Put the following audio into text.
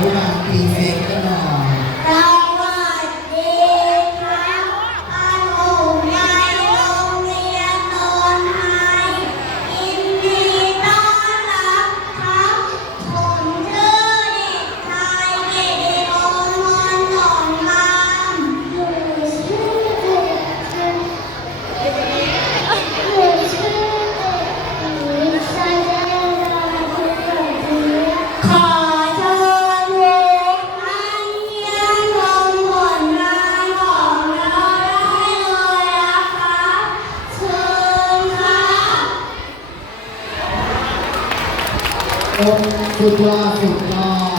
不让别。 คนสุดยอดสุดยอด